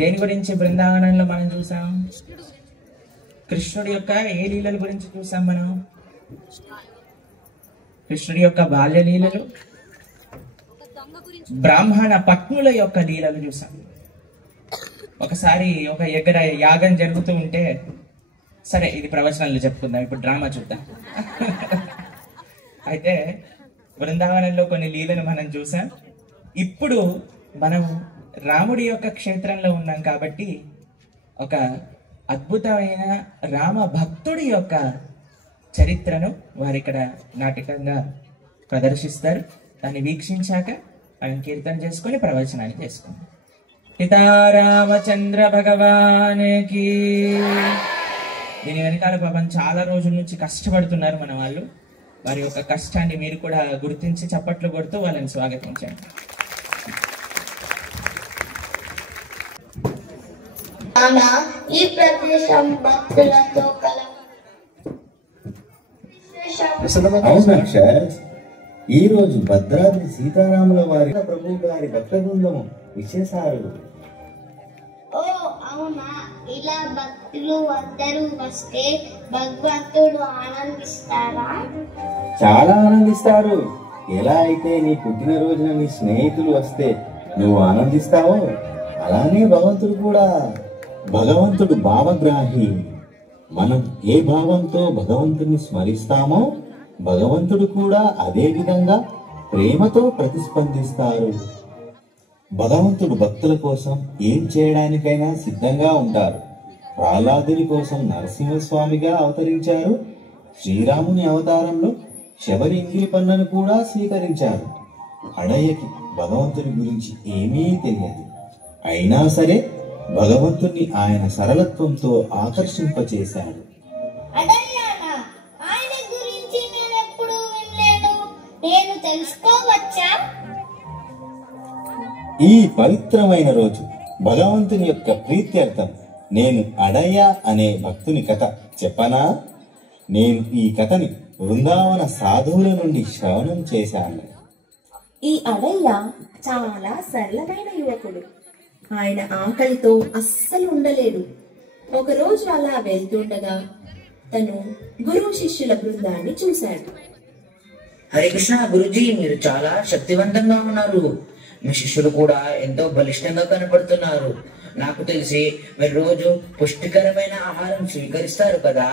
దేని గురించి బృందావనంలో మనం చూసాం? కృష్ణుడి యొక్క ఏ లీలల గురించి చూసాం మనం? కృష్ణుడి యొక్క బాల్య లీలలు, బ్రాహ్మణ పత్నుల యొక్క లీలలు చూసాం. ఒకసారి ఒక యాగం జరుగుతూ ఉంటే, సరే ఇది ప్రవచనాలు చెప్పుకుందాం, ఇప్పుడు డ్రామా చూద్దాం. అయితే బృందావనంలో కొన్ని లీలలు మనం చూసాం. ఇప్పుడు మనం రాముడి యొక్క క్షేత్రంలో ఉన్నాం కాబట్టి ఒక అద్భుతమైన రామ భక్తుడి యొక్క చరిత్రను వారు ఇక్కడ నాటకంగా ప్రదర్శిస్తారు. దాన్ని వీక్షించాక మనం కీర్తన చేసుకొని ప్రవచనాన్ని చేసుకుందాం. సీతారామచంద్ర భగవానికి. దీని వెనకాల పాపం చాలా రోజుల నుంచి కష్టపడుతున్నారు మన వాళ్ళు. వారి యొక్క కష్టాన్ని మీరు కూడా గుర్తించి చప్పట్లు కొడుతూ వాళ్ళని స్వాగతించండి. ఈ ప్రదేశం భక్తులతో ఈ రోజు భద్రాద్రి సీతారాముల వారి ప్రభు గారి భక్త బృందము విశేషాలు. ఓ అవునా, ఇలా భక్తులు అందరూ వస్తే భగవంతుడు ఆనందిస్తారా? చాలా ఆనందిస్తారు. ఎలా అయితే నీ పుట్టినరోజున నీ స్నేహితులు వస్తే నువ్వు ఆనందిస్తావో అలానే భగవంతుడు కూడా. భగవంతుడు భావగ్రాహి. మనం ఏ భావంతో భగవంతుని స్మరిస్తామో భగవంతుడు కూడా అదే విధంగా ప్రేమతో ప్రతిస్పందిస్తారు. భగవంతుడు భక్తుల కోసం ఏం చేయడానికైనా సిద్ధంగా ఉంటారు. ప్రహ్లాదుని కోసం నరసింహస్వామిగా అవతరించారు. శ్రీరాముని అవతారంలో శబరి ఇంగిలి పన్నును కూడా స్వీకరించారు. అడయ్యకి భగవంతుని గురించి ఏమీ తెలియదు. అయినా సరే భగవంతుణ్ణి ఆయన సరళత్వంతో ఆకర్షింపచేశాడు. ఆయన గురించి నేను ఎప్పుడు వినలేదు, నేను తెలుసుకోవచ్చా? ఈ పవిత్రమైన రోజు భగవంతుని యొక్క ప్రీత్యర్థం నేను అడయ్య అనే భక్తుని కథ చెప్పనా? నేను ఈ కథని బృందావన సాధువుల నుండి శ్రవణం చేశాను. ఈ అడయ్య చాలా సరళమైన యువకుడు. ఆయన ఆకలితో అస్సలు ఉండలేడు. ఒకరోజు అలా వెళ్తుండగా తను గురువు శిష్యుల బృందాన్ని చూశాడు. హరే కృష్ణ గురుజీ, మీరు చాలా శక్తివంతంగా ఉన్నారు. మీ శిష్యులు కూడా ఎంతో బలిష్టంగా కనపడుతున్నారు. నాకు తెలిసి మీరు రోజు పుష్టికరమైన ఆహారం స్వీకరిస్తారు కదా?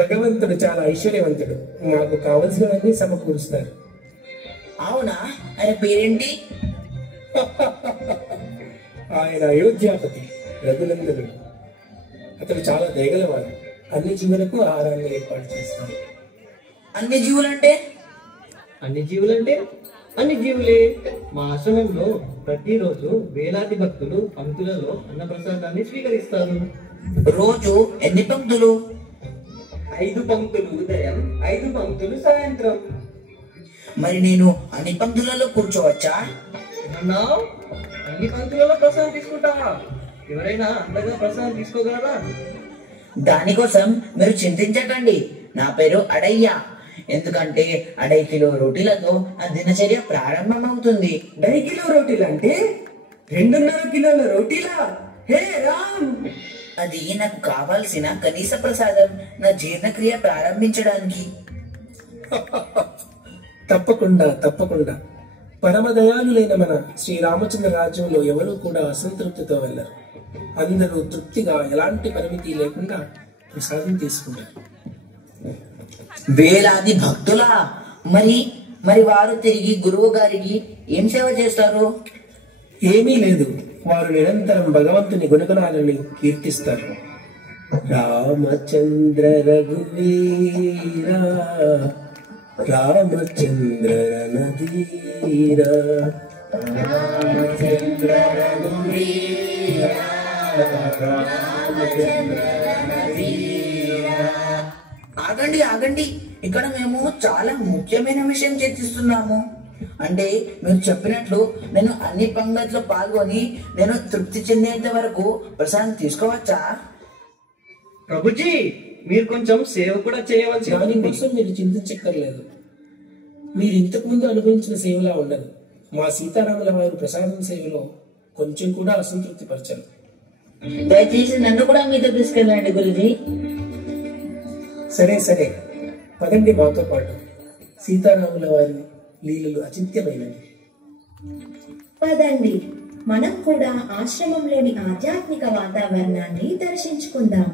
భగవంతుడు చాలా ఐశ్వర్యవంతుడు. మాకు కావలసినవన్నీ సమకూరుస్తారు. అవునా? ఆయన పేరేంటి? ఆయన అయోధ్యాపతి రఘునందనుడు. అతడు చాలా దయగలవాడు. అన్ని జీవులకు ఆహారాన్ని ఏర్పాటు చేస్తాడు. అన్ని జీవులంటే? అన్ని జీవులంటే అన్ని జీవులే. మా ఆశ్రమంలో ప్రతిరోజు వేలాది భక్తులు పంక్తులలో అన్నప్రసాదాన్ని స్వీకరిస్తారు. రోజు ఎన్ని పంక్తులు? 5 పంక్తులు ఉదయం, 5 పంక్తులు సాయంత్రం. మరి నేను అన్ని పంక్తులలో కూర్చోవచ్చా? అన్నా, అన్ని పంక్తులలో ప్రసాదం తీసుకుంటావా? ఎవరైనా అంతగా ప్రసాదం తీసుకోగలరా? దానికోసం మీరు చింతించకండి. నా పేరు అడయ్య. ఎందుకంటే 2 కిలో రోటీలతో ఆ దినచర్య ప్రారంభమవుతుంది. 2 కిలో రోటీలు అంటే 2.5 కిలోల రోటీలా? హే రామ్, అది నాకు కావాల్సిన కనీస ప్రసాదం, నా జీర్ణక్రియ ప్రారంభించడానికి. తప్పకుండా తప్పకుండా. పరమదయాలులైన మన శ్రీరామచంద్ర రాజ్యంలో ఎవరూ కూడా అసంతృప్తితో వెళ్ళరు. అందరూ తృప్తిగా ఎలాంటి పరిమితి లేకుండా ప్రసాదం తీసుకుంటారు. వేలాది భక్తులా? మరి వారు తిరిగి గురువు గారికి ఏం సేవ చేస్తారు? ఏమీ లేదు, వారు నిరంతరం భగవంతుని గుణగణాలను కీర్తిస్తారు. రామచంద్ర రఘువీరా, రామచంద్ర రణధీరా, రామచంద్ర రఘువీరా, రామచంద్ర రణధీరా. ఆగండి ఆగండి, ఇక్కడ మేము చాలా ముఖ్యమైన విషయం చర్చిస్తున్నాము. అంటే మీరు చెప్పినట్లు నేను అన్ని పంగతుల్లో పాల్గొని నేను తృప్తి చెందేంత వరకు ప్రసాదం తీసుకోవచ్చా? ప్రభుజీ, మీరు కొంచెం సేవ కూడా చేయవలసి దాని కోసం మీరు చింతించక్కర్లేదు. మీరు ఇంతకు ముందు అనుభవించిన సేవలా ఉండదు. మా సీతారాముల వారు ప్రసాదం సేవలో కొంచెం కూడా అసంతృప్తి పరచరు. దయచేసి నన్ను కూడా మీతో తీసుకెళ్ళండి గురుజీ. సరే సరే, పదండి మాతో పాటు. సీతారాముల వారి లీలలు అచింత్యమైనవి. పదండి, మనం కూడా ఆశ్రమంలోని ఆధ్యాత్మిక వాతావరణాన్ని దర్శించుకుందాం.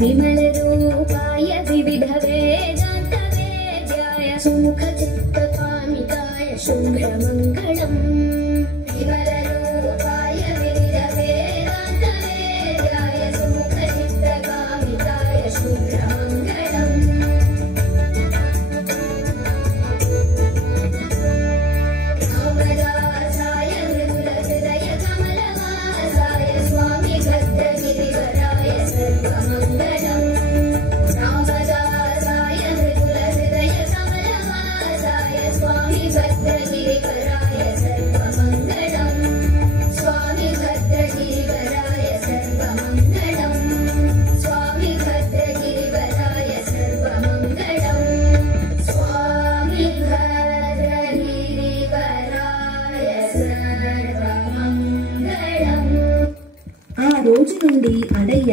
विमलरूपाय विविधवेदान्तवेद्याय सुमुखचित्तकामिकाय शुभ्रमङ्गलम् विमलरूपाय विविधवेदान्तवेद्याय सुमुखचित्तकामिकाय शुभ्रमङ्गलम् रामदासाय मृदुलहृदय कमलवासाय स्वामी भद्रगिरिवराय सर्वमङ्गलम् रामदासाय मृदुलहृदय कमलवासाय स्वामी भद्रगिरिवराय सर्वमङ्गलम् स्वामी भद्रगिरिवराय सर्वमङ्गलम् स्वामी भद्रगिरिवराय सर्वमङ्गलम् स्वामी भद्रगिरिवराय सर्वमङ्गलम्। ఆ రోజు నుండి అడయ్య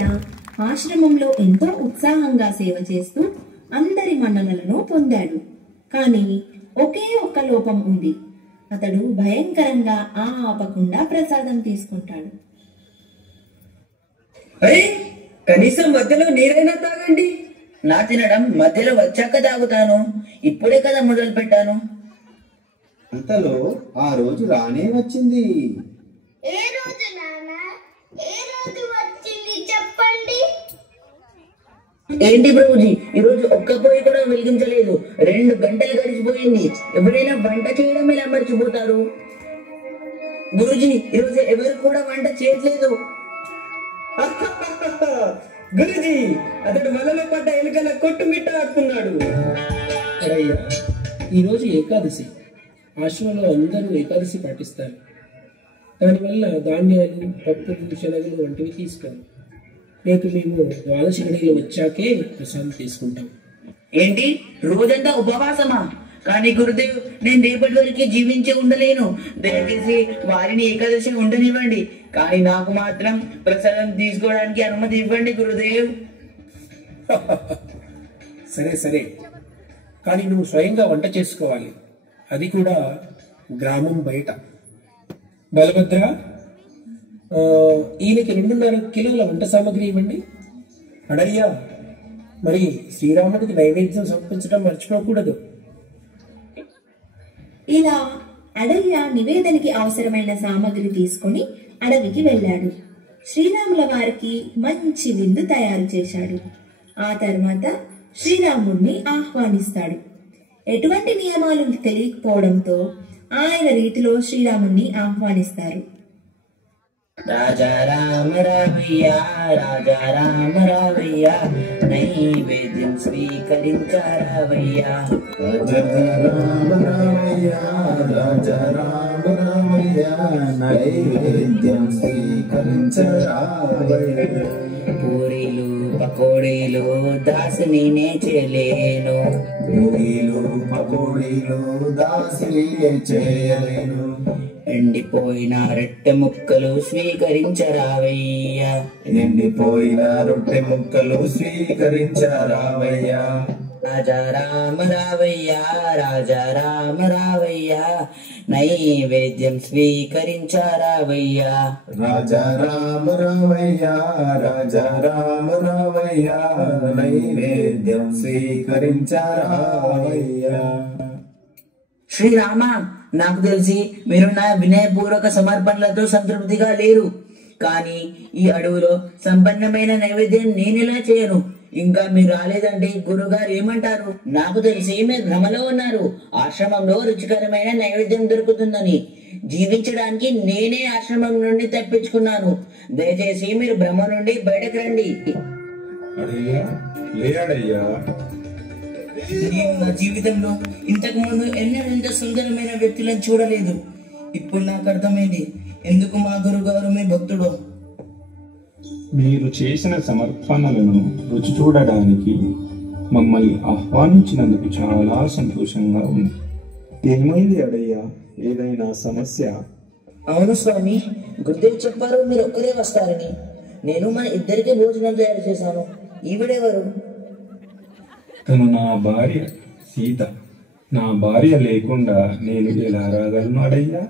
ఆశ్రమంలో ఎంతో ఉత్సాహంగా సేవ చేస్తూ అందరి మన్ననలను పొందాడు. కానీ ఒకే ఒక్క లోపం ఉంది. అతడు భయంకరంగా ఆపకుండా ప్రసాదం తీసుకుంటాడు. కనీసం మధ్యలో నీరైనా తాగండి. నా తినడం మధ్యలో వచ్చాక తాగుతాను. ఇప్పుడే కదా మొదలు పెట్టాను. అంతలో ఆ రోజు రానే వచ్చింది. ఏ రోజు నాన్న? ఏ రోజు వచ్చింది చెప్పండి. ఏంటి ప్రభుజీ, ఈ రోజు ఒక్క పొయ్యి కూడా వెలిగించలేదు. 2 గంటలు గడిచిపోయింది. ఎవరైనా వంట చేయడం ఎలా మర్చిపోతారు? గురూజీ, ఈరోజు ఎవరు కూడా వంట చేయట్లేదు. గురుజీ, అతడు వలలో పడ్డ ఎలుకల కొట్టుమిట్ట ఆడుతున్నాడు. అయ్యా, ఈరోజు ఏకాదశి. ఆశ్రమంలో అందరూ ఏకాదశి పాటిస్తారు. దానివల్ల ధాన్యాలు, పప్పులు, శనగలు వంటివి తీసుకోరు. రేపు మేము ద్వాదశి గడియలు వచ్చాకే ప్రసాదం తీసుకుంటాం. ఏంటి, రోజంతా ఉపవాసమా? కానీ గురుదేవ్, నేను రేపటి వరకు జీవించి ఉండలేను. దయచేసి వారిని ఏకాదశి ఉండనివ్వండి. కానీ నాకు మాత్రం ప్రసాదం తీసుకోవడానికి అనుమతి ఇవ్వండి గురుదేవ్. సరే సరే, కానీ నువ్వు స్వయంగా వంట చేసుకోవాలి, అది కూడా గ్రామం బయట. బలభద్ర, ఈయనకి 2.5 కిలోల వంట సామాగ్రి ఇవ్వండి. అడయ్యా, మరి శ్రీరాముడికి నైవేద్యం సమర్పించడం మర్చిపోకూడదు. ఇలా అడయ్య నివేదనకి అవసరమైన సామగ్రి తీసుకుని అడవికి వెళ్ళాడు. శ్రీరాముల వారికి మంచి విందు తయారు చేశాడు. ఆ తర్వాత శ్రీరాముడిని ఆహ్వానిస్తాడు. ఎటువంటి నియమాలు తెలియకపోవడంతో ఆయన రీతిలో శ్రీరాముడిని ఆహ్వానిస్తారు. రాజా రామ రామయ్య, రాజా రామ రామయ్య, నైవేద్యం స్వీకరించారావయ్య. రాజా రామ రామయ్య, రాజా రామ రామయ్య, నైవేద్యం స్వీకరించరావయ్య. పూరీలు పకోడీలు దాసిని నే చేయలేను, పూరీలు పకోడీలు దాసిని చేయలేను. ఎండిపోయిన రొట్టె ముక్కలు స్వీకరించరావయ్య. ఎండిపోయిన రొట్టె ముక్కలు స్వీకరించరావయ్య. రాజా రామ రావయ్య, రాజా రామ రావయ్య, నైవేద్యం స్వీకరించరావయ్య. రాజా రామ రామయ్య, రాజా రామ రామయ్య, నైవేద్యం స్వీకరించరావయ్య. శ్రీరామ, నాకు తెలిసి మీరు నా వినయపూర్వక సమర్పణలతో సంతృప్తిగా లేరు. కానీ ఈ అడవిలో సంపన్నమైన నైవేద్యం నేనెలా చేయను? ఇంకా మీరు రాలేదంటే గురుగారు ఏమంటారు? నాకు తెలిసి మీరు భ్రమలో ఉన్నారు. ఆశ్రమంలో రుచికరమైన నైవేద్యం దొరుకుతుందని జీవించడానికి నేనే ఆశ్రమం నుండి తప్పించుకున్నాను. దయచేసి మీరు భ్రమ నుండి బయటకు రండి. నేను నా జీవితంలో ఇంతకు ముందు ఎన్నడూ ఇంత సుందరమైన వ్యక్తులను చూడలేదు. ఇప్పుడు నాకు అర్థమైంది ఎందుకు మా గురుగారు మీ భక్తుడు. మీరు చేసిన సమర్పణలను రుచి చూడడానికి మమ్మల్ని ఆహ్వానించినందుకు చాలా సంతోషంగా ఉంది. ఏమైంది అడయ్యా, ఏదైనా సమస్య? అవును స్వామి, గురుదేవ్ చెప్పారు మీరు ఒక్కరే వస్తారని. నేను మన ఇద్దరికీ భోజనం తయారు చేశాను. ఈవిడెవరు? తను నా భార్య సీత. నా భార్య లేకుండా నేను ఎలా రాగలను అడయ్యా?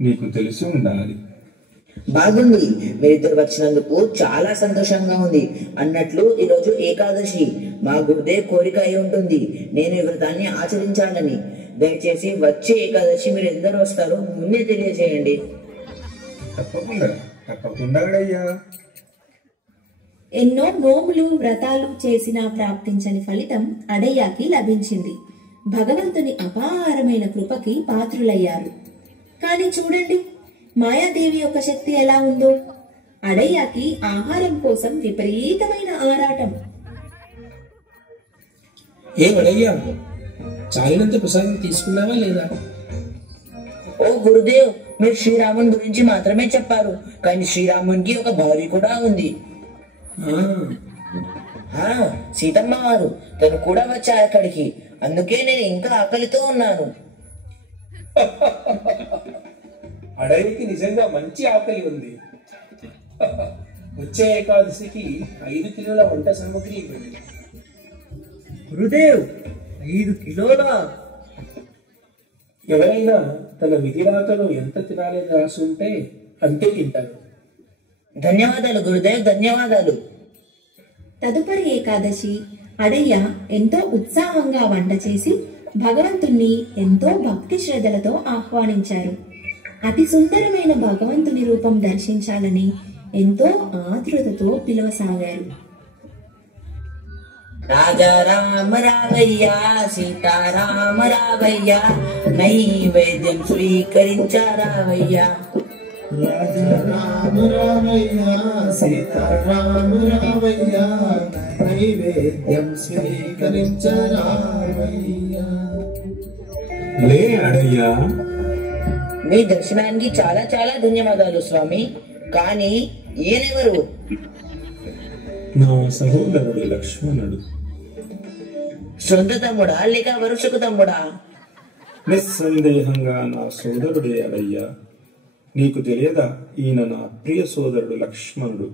నీకు తెలిసి ఉండాలి. బాగుంది, మీరిద్దరు వచ్చినందుకు చాలా సంతోషంగా ఉంది. అన్నట్లు ఈరోజు ఏకాదశి. మా గురుదేవ్ కోరిక అయి ఉంటుంది నేను ఈ వ్రతాన్ని ఆచరించాలని. దయచేసి వచ్చే ఏకాదశి మీరు ఎందరు వస్తారో ముందే తెలియజేయండి. తప్పకుండా తప్పకుండా అడయ్యా. ఎన్నో నోములు వ్రతాలు చేసినా ప్రాప్తించని ఫలితం అడయ్యకి లభించింది. భగవంతుని అపారమైన కృపకి పాత్రులయ్యారు. కానీ చూడండి, మాయాదేవి యొక్క శక్తి ఎలా ఉందో. అడయ్యకి ఆహారం కోసం విపరీతమైన ఆరాటం. ఏమడయ్యా, చాలినంత ప్రసాదం తీసుకున్నావా లేదా? ఓ గురుదేవ్, మీరు శ్రీరాముని గురించి మాత్రమే చెప్పారు, కానీ శ్రీరామునికి ఒక భార్య కూడా ఉంది. సీతమ్మ వారు, తను కూడా వచ్చారు అక్కడికి. అందుకే నేను ఇంకా ఆకలితో ఉన్నాను. అడవికి నిజంగా మంచి ఆకలి ఉంది. వచ్చే ఏకాదశికి 5 కిలోల వంట సామగ్రి ఇవ్వండి. గురుదేవ్, 5 కిలోలా? ఎవరైనా తన విధిరాతలో ఎంత తినాలని రాసి ఉంటే అంతే తింటారు. ధన్యవాదాలు గురుదేవ్, ధన్యవాదాలు. తదుపరి ఏకాదశి అడయ్య ఎంతో ఉత్సాహంగా వంట చేసి భగవంతుణ్ణి ఎంతో భక్తి శ్రద్ధలతో ఆహ్వానించారు. అతి సుందరమైన భగవంతుని రూపం దర్శించాలని ఎంతో ఆతృతతో పిలవసాగారు. రాజా రామ రావయ్య, సీతారామ రావయ్య, నైవేద్యం స్వీకరించారావయ్య. రాజా రామ రామయ్య, సీతారామ రామయ్య, నైవేద్యం స్వీకరించరావయ్య. లే అడయ్యా. మీ దర్శనానికి చాలా చాలా ధన్యవాదాలు స్వామి. కానీ ఈయనెవరు? నా సహోదరుడు లక్ష్మణుడు. సొంత తమ్ముడా లేక వరుసకు తమ్ముడా? నిస్సందేహంగా నా సోదరుడే అడయ్యా. నీకు తెలియదా, ఈయన నా ప్రియ సోదరుడు లక్ష్మణుడు.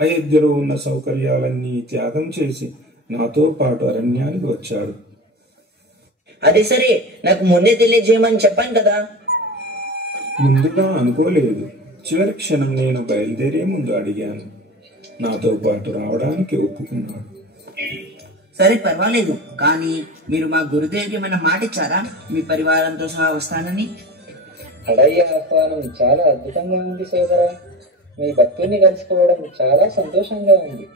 అయోధ్యలో ఉన్న సౌకర్యాలన్నీ త్యాగం చేసి నాతో పాటు అరణ్యానికి వచ్చాడు. అది సరే, నాకు ముందే తెలియజేయమని చెప్పాను కదా. ముందుగా అనుకోలేదు. చివరి క్షణం నేను బయలుదేరే ముందు అడిగాను. నాతో పాటు రావడానికి ఒప్పుకున్నాడు. సరే, పర్వాలేదు. కానీ మీరు మా గురుదేవుకి ఏమైనా మాట ఇచ్చారా మీ పరివారంతో సహా వస్తానని? అడయ్య ఆహ్వానం చాలా అద్భుతంగా ఉంది సోదరా. మీ భక్తుల్ని కలుసుకోవడం చాలా సంతోషంగా ఉంది.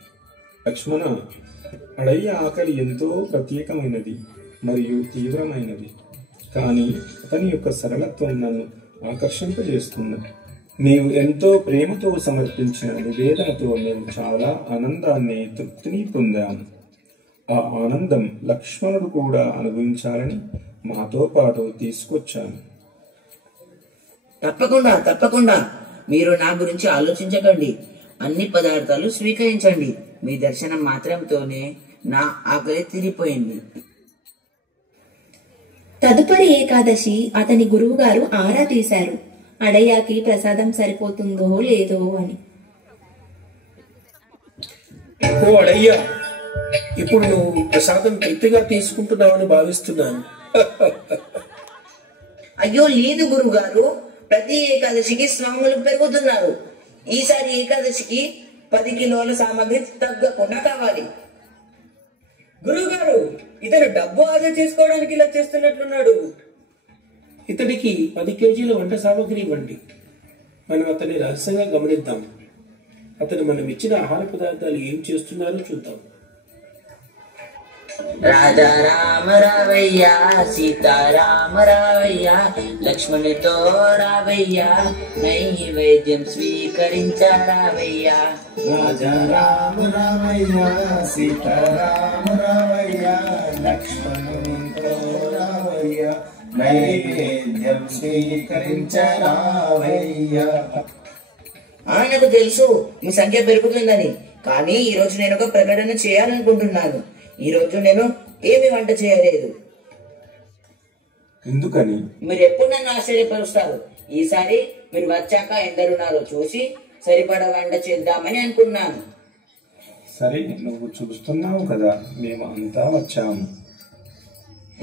లక్ష్మణ, అడయ్య ఆకలి ఎంతో ప్రత్యేకమైనది మరియు తీవ్రమైనది. కానీ అతని యొక్క సరళత్వం నన్ను ఆకర్షింపజేస్తున్నది. నీవు ఎంతో ప్రేమతో సమర్పించిన నివేదనతో మేము చాలా ఆనందాన్ని, తృప్తిని పొందాము. ఆ ఆనందం లక్ష్మణుడు కూడా అనుభవించాలని మాతో పాటు తీసుకొచ్చాను. తప్పకుండా తప్పకుండా. మీరు నా గురించి ఆలోచించకండి. అన్ని పదార్థాలు స్వీకరించండి. మీ దర్శనం మాత్రంతోనే నా ఆకలి తీరిపోయింది. తదుపరి ఏకాదశి అతని గురువుగారు ఆరా తీశారు, అడయ్యకి ప్రసాదం సరిపోతుందో లేదో అని. ఓ అడయ్యా, ఇప్పుడు నువ్వు ప్రసాదం తృప్తిగా తీసుకుంటున్నావని భావిస్తున్నాను. అయ్యో లేదు గురుగారు, ప్రతి ఏకాదశికి స్వాములు పెరుగుతున్నారు. ఈసారి ఏకాదశికి 10 కిలోల సామాగ్రి తగ్గకుండా కావాలి. గురువుగారు, ఇతను డబ్బు ఆదా చేసుకోవడానికి ఇలా చేస్తున్నట్లున్నాడు. ఇతడికి 10 కేజీల వంట సామాగ్రి ఇవ్వండి. మనం అతన్ని రహస్యంగా గమనిద్దాం. అతను మనం ఇచ్చిన ఆహార పదార్థాలు ఏం చేస్తున్నారో చూద్దాం. రాజా రామ రావయ్య, సీతారామ రావయ్య, లక్ష్మణుతో రావయ్య, నైవేద్యం స్వీకరించరావయ్య. రాజా రామ రామయ్య, సీతారామ రామయ్య, లక్ష్మణునితో రావయ్య, నైవేద్యం స్వీకరించరావయ్య. ఆయనకు తెలుసు మీ సంఖ్య పెరుగుతుందని. కానీ ఈ రోజు నేను ఒక ప్రకటన చేయాలనుకుంటున్నాను. ఈ రోజు నేను ఏమి వంట చేయలేదు. ఎందుకని? మీరు ఎప్పుడు నన్ను ఆశ్చర్యపరుస్తారు. ఈసారి మీరు వచ్చాక ఎందరున్నారో చూసి సరిపడా వంట చేద్దామని అనుకున్నాను. సరే, నువ్వు చూస్తున్నావు కదా, మేము అంతా వచ్చాము.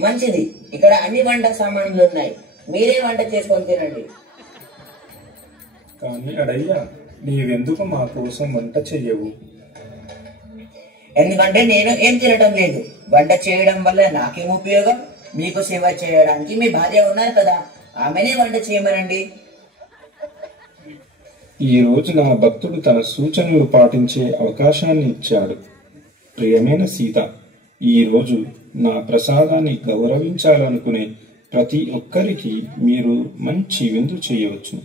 మంచిది. ఇక్కడ అన్ని వంట సామాన్లు ఉన్నాయి. మీరే వంట చేసుకొని తినండి. కానీ అడయ్యా, నీవెందుకు మా కోసం వంట చెయ్యవు? ఎందుకంటే నేను ఏం తినటం లేదు. వంట చేయడం వల్ల నాకేం ఉపయోగం? మీకు సేవ చేయడానికి మీ భార్య ఉన్నారు కదా, ఆమెనే వంట చేయమనండి. ఈ రోజు నా భక్తుడు తన సూచనలు పాటించే అవకాశాన్ని ఇచ్చాడు. ప్రియమైన సీత, ఈ రోజు నా ప్రసాదాన్ని గౌరవించాలనుకునే ప్రతి ఒక్కరికి మీరు మంచి విందు చేయవచ్చు.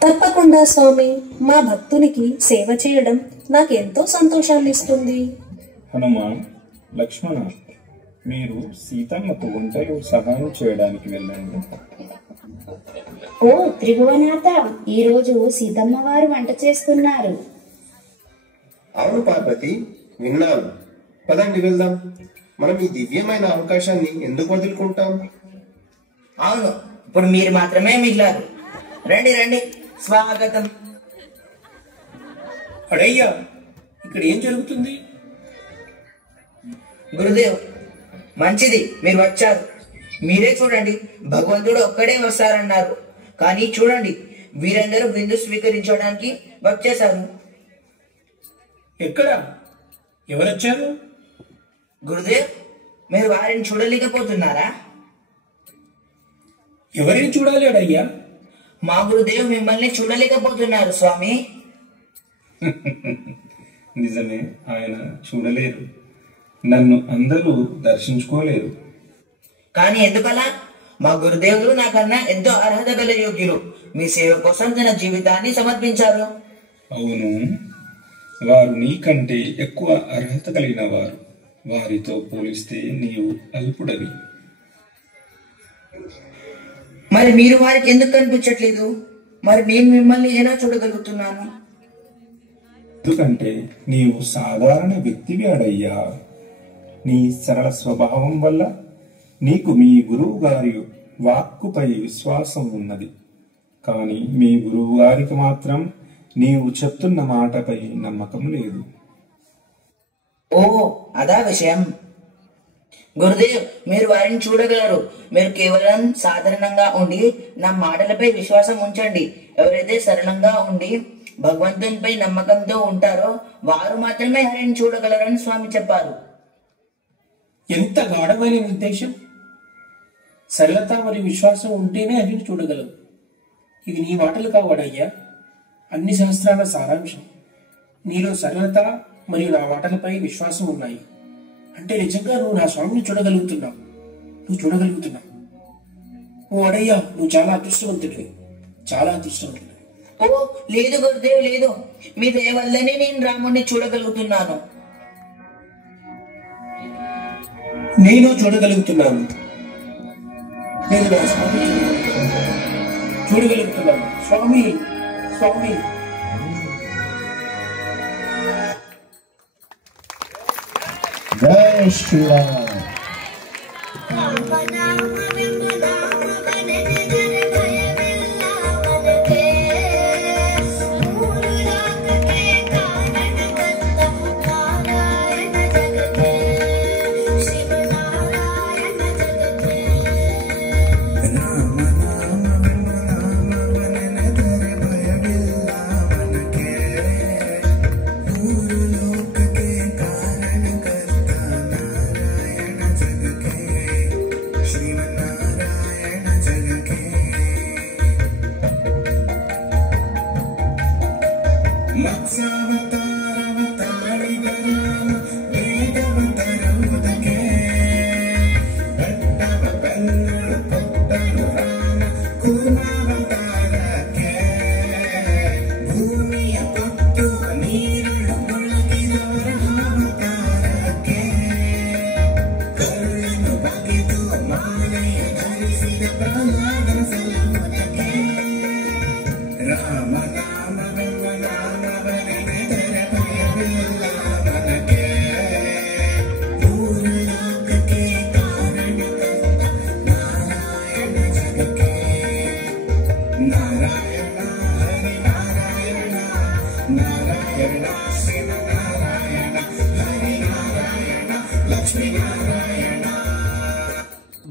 తప్పకుండా స్వామి, మా భక్తునికి సేవ చేయడం నాకెంతో సంతోషాన్ని ఇస్తుంది. హనుమాన్, లక్ష్మణ, మీరు సీతమ్మకు వంటలు సహాయం చేయడానికి వెళ్ళండి. ఓ త్రిభువనాథ, ఈ రోజు సీతమ్మ వారు వంట చేస్తున్నారు. అవును పార్వతి, విన్నాను. పదండి వెళ్దాం. మనం ఈ దివ్యమైన అవకాశాన్ని ఎందుకు వదులుకుంటాం? అవును, ఇప్పుడు మీరు మాత్రమే మిగిలారు. రండి రండి, స్వాగతం. అడయ్యా, ఇక్కడ ఏం జరుగుతుంది? గురుదేవ్, మంచిది మీరు వచ్చారు. మీరే చూడండి, భగవంతుడు ఒక్కడే వస్తారన్నారు. కానీ చూడండి, వీరందరూ విందు స్వీకరించడానికి వచ్చేశారు. ఎక్కడ? ఎవరొచ్చారు? గురుదేవ్, మీరు వారిని చూడలేకపోతున్నారా? ఎవరిని చూడాలి అడయ్యా? మా గురుదేవ్ మిమ్మల్ని చూడలేకపోతున్నారు స్వామి. నిజమే, ఆయన చూడలేరు. నన్ను అందరూ దర్శించుకోలేరు. కానీ ఎందుకలా? మా గురుదేవులు నాకన్నా ఎంతో అర్హత గల యోగ్యులు. మీ సేవ కోసం తన జీవితాన్ని సమర్పించారు. అవును, వారు నీకంటే ఎక్కువ అర్హత కలిగిన వారు. వారితో పోలిస్తే నీవు అల్పుడవి. మరి మీరు వారికి ఎందుకు కనిపించట్లేదు? మరి నేను మిమ్మల్ని ఎలా చూడగలుగుతున్నాను? ఎందుకంటే నీవు సాధారణ వ్యక్తివి అడయ్యా. నీ సరళ స్వభావం వల్ల నీకు మీ గురువు గారి వాక్కుపై విశ్వాసం ఉన్నది. కానీ మీ గురువు గారికి మాత్రం నీవు చెప్తున్న మాటపై నమ్మకం లేదు. ఓ అదా విషయం. గురుదేవ్, మీరు వారిని చూడగలరు. మీరు కేవలం సాధారణంగా ఉండి నా మాటలపై విశ్వాసం ఉంచండి. ఎవరైతే సరళంగా ఉండి భగవంతునిపై నమ్మకంతో ఉంటారో వారు మాత్రమే హరిని చూడగలరని స్వామి చెప్పారు. ఎంత గాఢమైన నిర్దేశం! సరళత మరియు విశ్వాసం ఉంటేనే హరిని చూడగలవు. ఇది నీ మాటలు కావాడయ్యా, అన్ని శాస్త్రాల సారాంశం. నీలో సరళత మరియు నా మాటలపై విశ్వాసం ఉన్నాయి అంటే నిజంగా నువ్వు నా స్వామిని చూడగలుగుతున్నావు. నువ్వు చూడగలుగుతున్నావు. ఓ అడయ్యా, నువ్వు చాలా అదృష్టవంతుడివి, చాలా అదృష్టవంతుడివి. ఓ లేదు గురుదేవ్, లేదు. మీ దయ వల్లనే నేను రాముణ్ణి చూడగలుగుతున్నాను. నేను చూడగలుగుతున్నాను. నేను నా స్వామిని చూడగలుగుతున్నాను. స్వామి, స్వామి. జై శ్రీరామ్.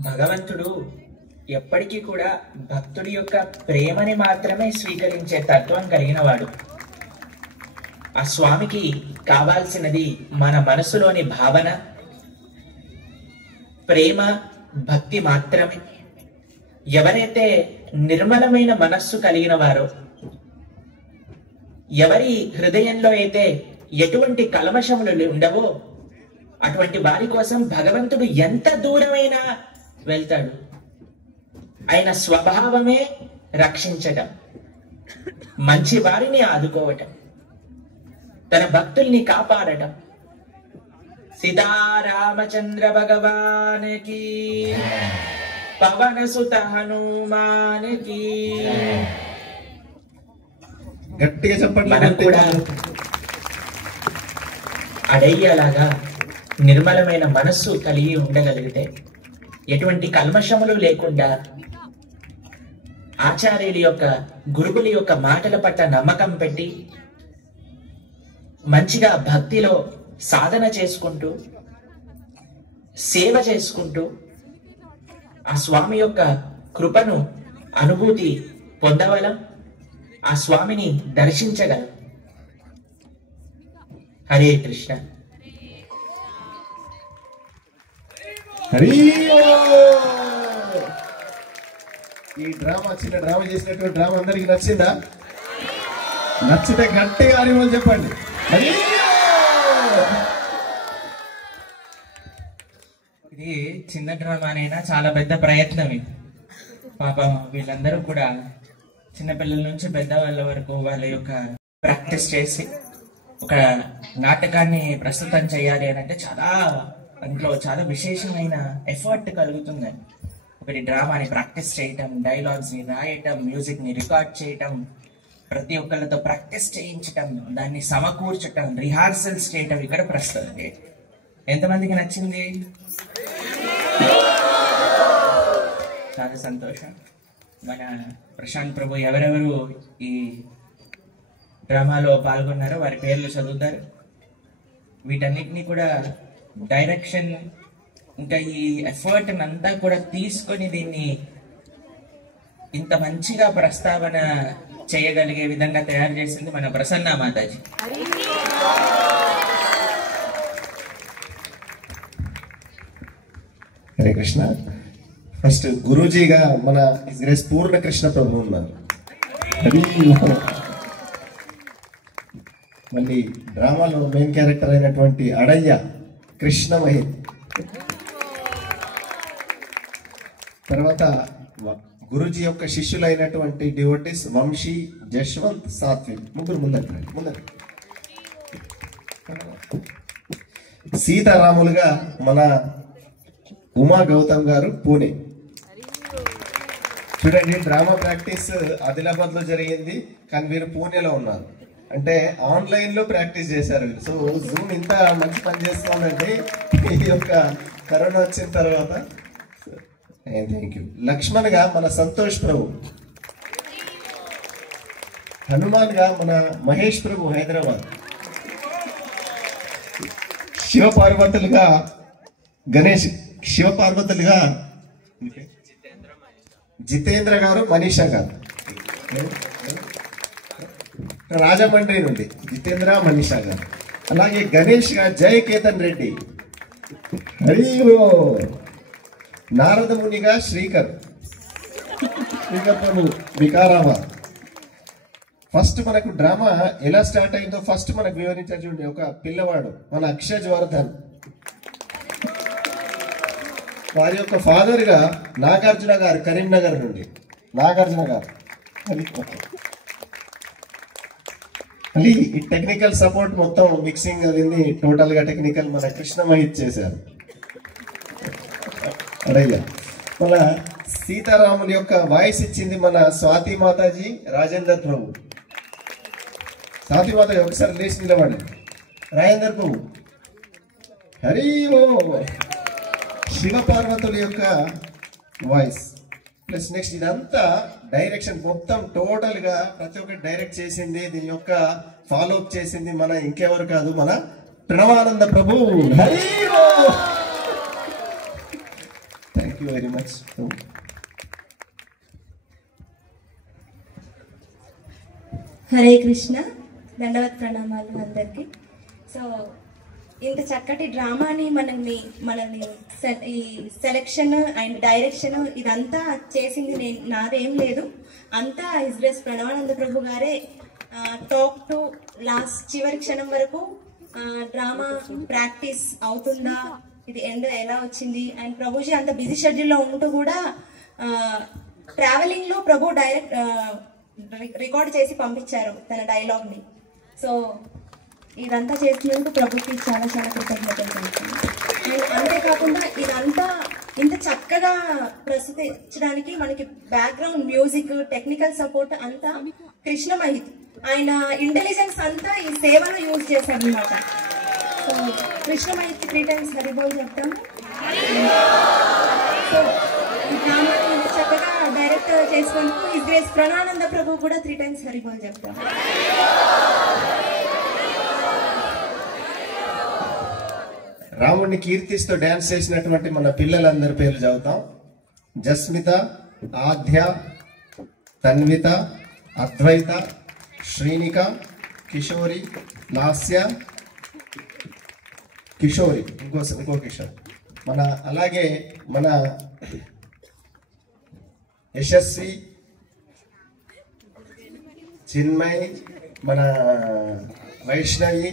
భగవంతుడు ఎప్పటికీ కూడా భక్తుడి యొక్క ప్రేమని మాత్రమే స్వీకరించే తత్వం కలిగిన వాడు. ఆ స్వామికి కావాల్సినది మన మనసులోని భావన, ప్రేమ, భక్తి మాత్రమే. ఎవరైతే నిర్మలమైన మనస్సు కలిగిన వారో, ఎవరి హృదయంలో అయితే ఎటువంటి కల్మషములు ఉండవో అటువంటి వారి కోసం భగవంతుడు ఎంత దూరమైనా వెళ్తాడు. ఆయన స్వభావమే రక్షించటం, మంచి వారిని ఆదుకోవటం, తన భక్తుల్ని కాపాడటం. సీతారామచంద్ర భగవానికి, పవన సుత హనుమానికి. గట్టిగా చెప్పండి. మనం కూడా అడయ్యలాగా నిర్మలమైన మనస్సు కలిగి ఉండగలిగితే, ఎటువంటి కల్మషములు లేకుండా ఆచార్యుల యొక్క, గురువుల యొక్క మాటల పట్ల నమ్మకం పెట్టి మంచిగా భక్తిలో సాధన చేసుకుంటూ, సేవ చేసుకుంటూ ఆ స్వామి యొక్క కృపను అనుభూతి పొందగలం, ఆ స్వామిని దర్శించగలం. హరే కృష్ణ. ఈ డ్రామా, చిన్న డ్రామా చేసినటువంటి డ్రామా అందరికి నచ్చిందా? నచ్చితే గట్టిగా హరిమని చెప్పండి. ఇది చిన్న డ్రామానైనా చాలా పెద్ద ప్రయత్నం. ఇది పాపం వీళ్ళందరూ కూడా చిన్నపిల్లల నుంచి పెద్దవాళ్ళ వరకు వాళ్ళ యొక్క ప్రాక్టీస్ చేసి ఒక నాటకాన్ని ప్రస్తుతం చేయాలి అని అంటే చాలా అందులో చాలా విశేషమైన ఎఫర్ట్ కలుగుతుంది. ఒకటి డ్రామాని ప్రాక్టీస్ చేయటం, డైలాగ్స్ ని రాయటం, మ్యూజిక్ ని రికార్డ్ చేయటం, ప్రతి ఒక్కళ్ళతో ప్రాక్టీస్ చేయించటం, దాన్ని సమకూర్చటం, రిహార్సల్స్ చేయటం ఇక్కడ ప్రస్తుతం. ఎంతమందికి నచ్చింది? చాలా సంతోషం. మన ప్రశాంత్ ప్రభు ఎవరెవరు ఈ డ్రామాలో పాల్గొన్నారో వారి పేర్లు చదువుతారు. వీటన్నిటినీ కూడా డైరెక్షన్ ఇంకా ఈ ఎఫర్ట్ అంతా కూడా తీసుకొని దీన్ని ఇంత మంచిగా ప్రస్తావన చేయగలిగే విధంగా తయారు చేసింది మన ప్రసన్న మాతాజీ. హరే కృష్ణ. ఫస్ట్ గురూజీగా మన గ్రేస్ పూర్ణ కృష్ణ ప్రభు ఉన్నారు. మళ్ళీ డ్రామాలో మెయిన్ క్యారెక్టర్ అయినటువంటి అడయ్య కృష్ణమహి. తర్వాత గురూజీ యొక్క శిష్యులైనటువంటి డివోటీస్ వంశీ, జశ్వంత్, సాత్విక్. ముగ్గురు ముందర. సీతారాములుగా మన ఉమా గౌతమ్ గారు, పూణే. చూడండి, డ్రామా ప్రాక్టీస్ ఆదిలాబాద్ లో జరిగింది, కానీ వీరు పూణేలో ఉన్నారు. అంటే ఆన్లైన్ లో ప్రాక్టీస్ చేశారు. సో జూమ్ ఇంత మంచి పని చేస్తుందంటే ఈ యొక్క కరోనా వచ్చిన తర్వాత. Thank you. లక్ష్మణ్ గా మన సంతోష్ ప్రభు, హనుమాన్ గా మన మహేష్ ప్రభు హైదరాబాద్, శివపార్వతులుగా గణేష్, శివపార్వతులుగా జితేంద్ర గారు, మనీషా గారు. రాజమండ్రి నుండి జితేంద్ర, మనీషా గారు. అలాగే గణేష్ గా జయ కేతన్ రెడ్డి. హరిఓ. నారదమునిగా శ్రీకర్ ప్రభు, వికారాబాద్. ఫస్ట్ మనకు డ్రామా ఎలా స్టార్ట్ అయిందో ఫస్ట్ మనకు వివరించారు చూడండి. ఒక పిల్లవాడు మన అక్షజ్ వర్ధన్, వారి యొక్క ఫాదర్ గా నాగార్జున గారు, కరీంనగర్ నుండి. నాగార్జున గారు మళ్ళీ ఈ టెక్నికల్ సపోర్ట్ మొత్తం మిక్సింగ్ అది టోటల్ గా టెక్నికల్ మన కృష్ణ మహిత్ చేశారు. అడయ్య. మళ్ళా సీతారాముల యొక్క వాయిస్ ఇచ్చింది మన స్వాతి మాతాజీ, రాజేందర్ ప్రభు. స్వాతి మాతాజీ ఒకసారి లేచి నిలబడి. రాజేందర్ ప్రభు. హరి ఓ. శివపార్వతుల యొక్క వాయిస్ ప్లస్ నెక్స్ట్ ఇదంతా డైరెక్షన్ మొత్తం టోటల్ గా ప్రతి ఒక్కటి డైరెక్ట్ చేసింది, దీని యొక్క ఫాలో అప్ చేసింది మన ఇంకెవరు కాదు, మన ప్రణవానంద ప్రభు. హరి ఓ. Thank you very much. Hare Krishna. దండవత్ ప్రణామాలు అందరికి. సో ఇంత చక్కటి డ్రామాని మనల్ని ఈ సెలెక్షన్ అండ్ డైరెక్షన్ ఇదంతా చేసింది నాదేం లేదు, అంతా హిజ్రెస్ ప్రణవానంద ప్రభు గారే. టాప్ టు లాస్ట్ చివరి క్షణం వరకు డ్రామా ప్రాక్టీస్ అవుతుందా, ఇది ఎండ్ ఎలా వచ్చింది, అండ్ ప్రభుజీ అంత బిజీ షెడ్యూల్లో ఉంటూ కూడా ట్రావెలింగ్ లో ప్రభు డైరెక్ట్ రికార్డ్ చేసి పంపించారు తన డైలాగ్ ని. సో ఇదంతా చేసినందుకు ప్రభుకి చాలా చాలా కృతజ్ఞతలు తెలుపుతున్నాను. అంతేకాకుండా ఇదంతా ఇంత చక్కగా ప్రస్తుతించడానికి మనకి బ్యాక్గ్రౌండ్ మ్యూజిక్, టెక్నికల్ సపోర్ట్ అంతా కృష్ణ మహిత్. ఆయన ఇంటెలిజెన్స్ అంతా ఈ సేవలో యూజ్ చేశారు అనమాట. సో కృష్ణ మహిత్ 3 times హరిబోల్ చెప్తాము. సో ఈ డ్రామాని ఇంత చక్కగా డైరెక్ట్ చేసినందుకు ఈ గ్రేస్ ప్రణవానంద ప్రభు కూడా 3 times హరిబోల్ చెప్తాము. రాముడిని కీర్తిస్తూ డాన్స్ చేసినటువంటి మన పిల్లలందరి పేర్లు చదువుతాం. జస్మిత, ఆధ్య, తన్విత, అద్వైత, శ్రీనిక, కిషోరి, లాస్య, కిషోరి, ఇంకో కిషోర్. మన అలాగే మన యశస్వి, చిన్మయ్, మన వైష్ణవి,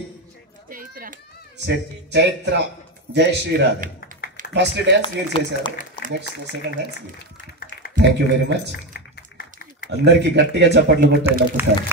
చైత్ర, జై శ్రీరాధే. ఫస్ట్ డ్యాన్స్ మీరు చేశారు, నెక్స్ట్ సెకండ్ డ్యాన్స్ మీరు. Thank you very much. అందరికీ గట్టిగా చప్పట్లు కొట్టండి ఒకసారి.